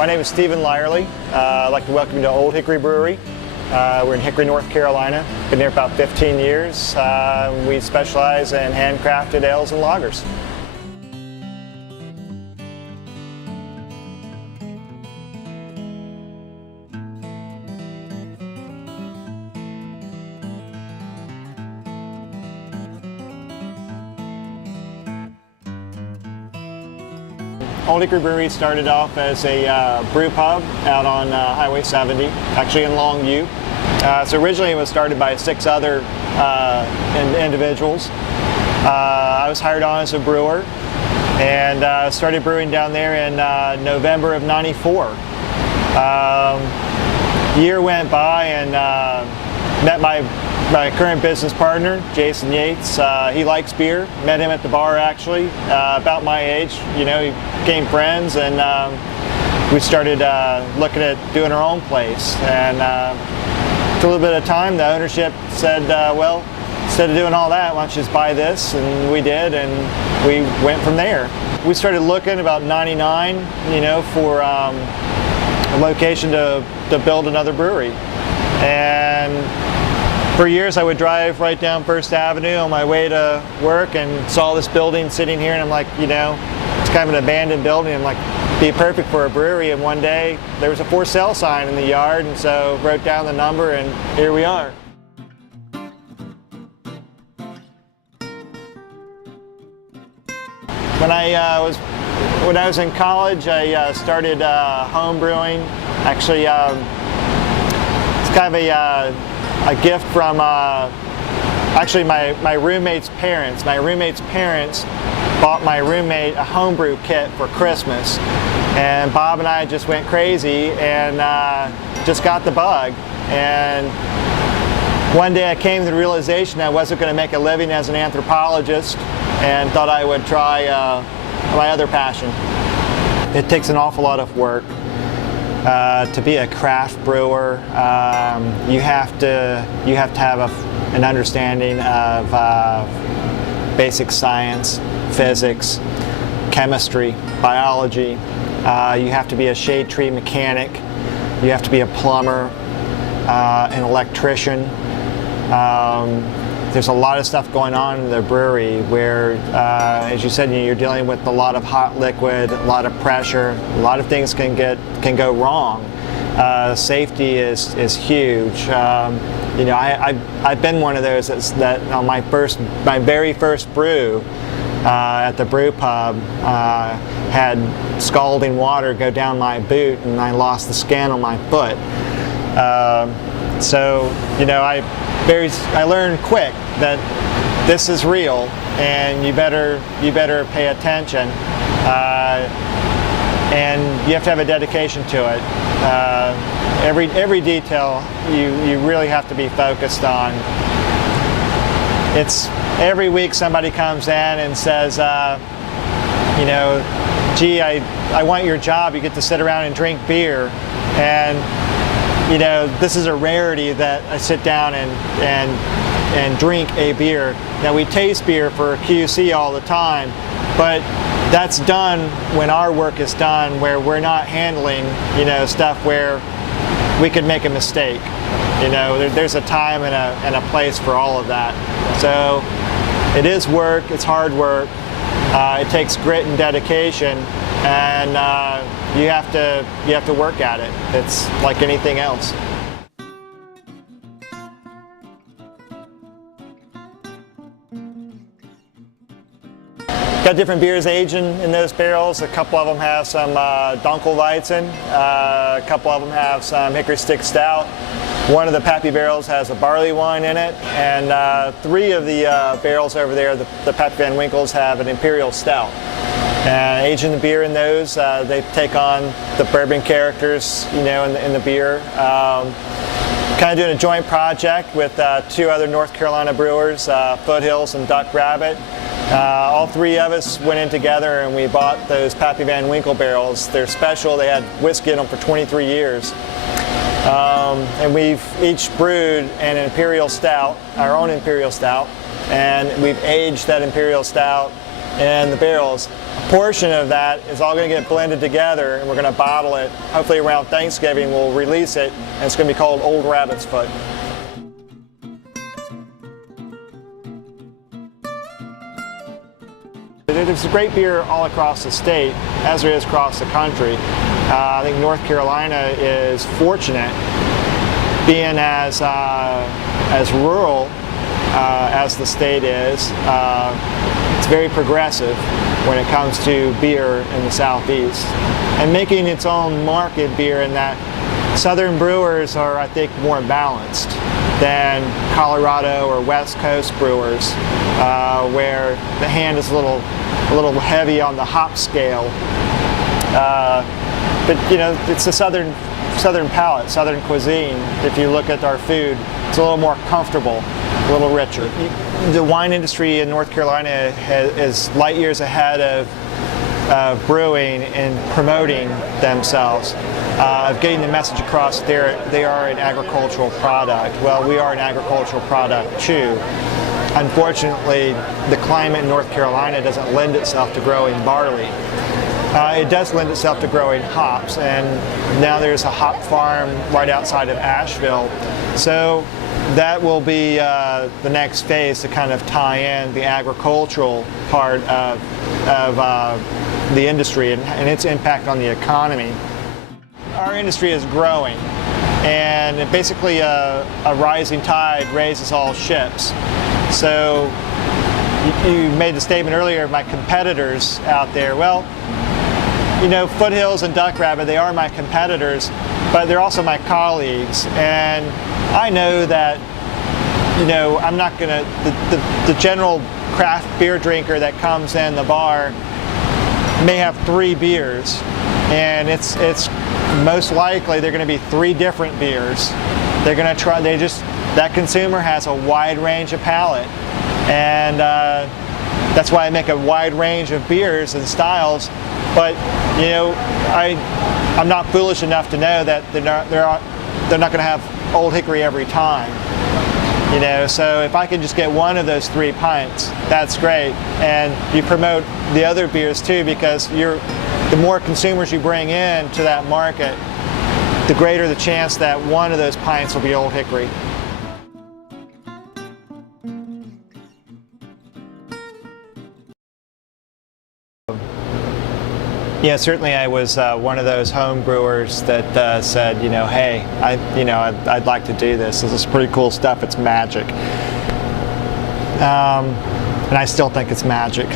My name is Stephen Lyerly. I'd like to welcome you to Olde Hickory Brewery. We're in Hickory, North Carolina. Been there about 15 years. We specialize in handcrafted ales and lagers. Olde Hickory Brewery started off as a brew pub out on Highway 70, actually in Longview. So originally it was started by 6 other individuals. I was hired on as a brewer and started brewing down there in November of '94. Year went by and met my current business partner, Jason Yates. He likes beer. Met him at the bar actually, about my age. You know, we became friends and we started looking at doing our own place. And after a little bit of time, the ownership said, well, instead of doing all that, why don't you just buy this? And we did, and we went from there. We started looking about '99, you know, for a location to build another brewery. And for years I would drive right down First Avenue on my way to work and saw this building sitting here, and I'm like, you know, it's kind of an abandoned building. I'm like, be perfect for a brewery. And one day there was a for sale sign in the yard, and so wrote down the number, and here we are. When I was in college, I started home brewing. Actually, it's kind of a gift from actually my roommate's parents. My roommate's parents bought my roommate a homebrew kit for Christmas, and Bob and I just went crazy and just got the bug. And one day I came to the realization I wasn't going to make a living as an anthropologist, and thought I would try my other passion. It takes an awful lot of work. To be a craft brewer, you have to have an understanding of basic science, physics, chemistry, biology. You have to be a shade tree mechanic. You have to be a plumber, an electrician. There's a lot of stuff going on in the brewery where, as you said, you're dealing with a lot of hot liquid, a lot of pressure, a lot of things can go wrong. Safety is huge. You know, I've been one of those that on my very first brew at the brew pub had scalding water go down my boot, and I lost the skin on my foot. So, you know, I learned quick that this is real, and you better pay attention, and you have to have a dedication to it. Every detail you really have to be focused on. It's every week somebody comes in and says, you know, gee, I want your job. You get to sit around and drink beer, and you know, this is a rarity that I sit down and drink a beer. Now, we taste beer for QC all the time, but that's done when our work is done, where we're not handling, you know, stuff where we could make a mistake. You know, there's a time and a place for all of that. So it is work, it's hard work, it takes grit and dedication, and you have to work at it. It's like anything else. Got different beers aging in those barrels. A couple of them have some Dunkelweizen. A couple of them have some Hickory Stick Stout. One of the Pappy barrels has a barley wine in it, and 3 of the barrels over there, the Pappy Van Winkles, have an Imperial Stout. Aging the beer in those, they take on the bourbon characters, you know, in the beer. Kind of doing a joint project with 2 other North Carolina brewers, Foothills and Duck Rabbit. All 3 of us went in together and we bought those Pappy Van Winkle barrels. They're special. They had whiskey in them for 23 years. And we've each brewed an Imperial Stout, our own Imperial Stout, and we've aged that Imperial Stout in the barrels. A portion of that is all going to get blended together, and we're going to bottle it. Hopefully around Thanksgiving we'll release it, and it's going to be called Old Rabbit's Foot. There's a great beer all across the state, as there is across the country. I think North Carolina is fortunate, being as rural as the state is. It's very progressive when it comes to beer in the Southeast, and making its own market beer in that Southern brewers are, I think, more balanced than Colorado or West Coast brewers, where the hand is a little heavy on the hop scale. But you know, it's the Southern palate, Southern cuisine. If you look at our food, it's a little more comfortable, a little richer. The wine industry in North Carolina is light years ahead of brewing and promoting themselves, of getting the message across that they are an agricultural product. Well, we are an agricultural product too. Unfortunately, the climate in North Carolina doesn't lend itself to growing barley. It does lend itself to growing hops, and now there's a hop farm right outside of Asheville. So that will be the next phase to kind of tie in the agricultural part of the industry and its impact on the economy. Our industry is growing, and basically a rising tide raises all ships. So you made the statement earlier of my competitors out there. Well, you know, Foothills and Duck Rabbit, they are my competitors, but they're also my colleagues. And I know that, you know, I'm not gonna, the general craft beer drinker that comes in the bar may have 3 beers, and it's most likely they're gonna be 3 different beers. They're gonna try, that consumer has a wide range of palate, and that's why I make a wide range of beers and styles. But you know, I'm not foolish enough to know that they're not going to have Olde Hickory every time. You know, so if I can just get one of those 3 pints, that's great. And you promote the other beers too, because the more consumers you bring in to that market, the greater the chance that one of those pints will be Olde Hickory. Yeah, certainly I was one of those home brewers that said, you know, hey, I'd like to do this. This is pretty cool stuff. It's magic. And I still think it's magic.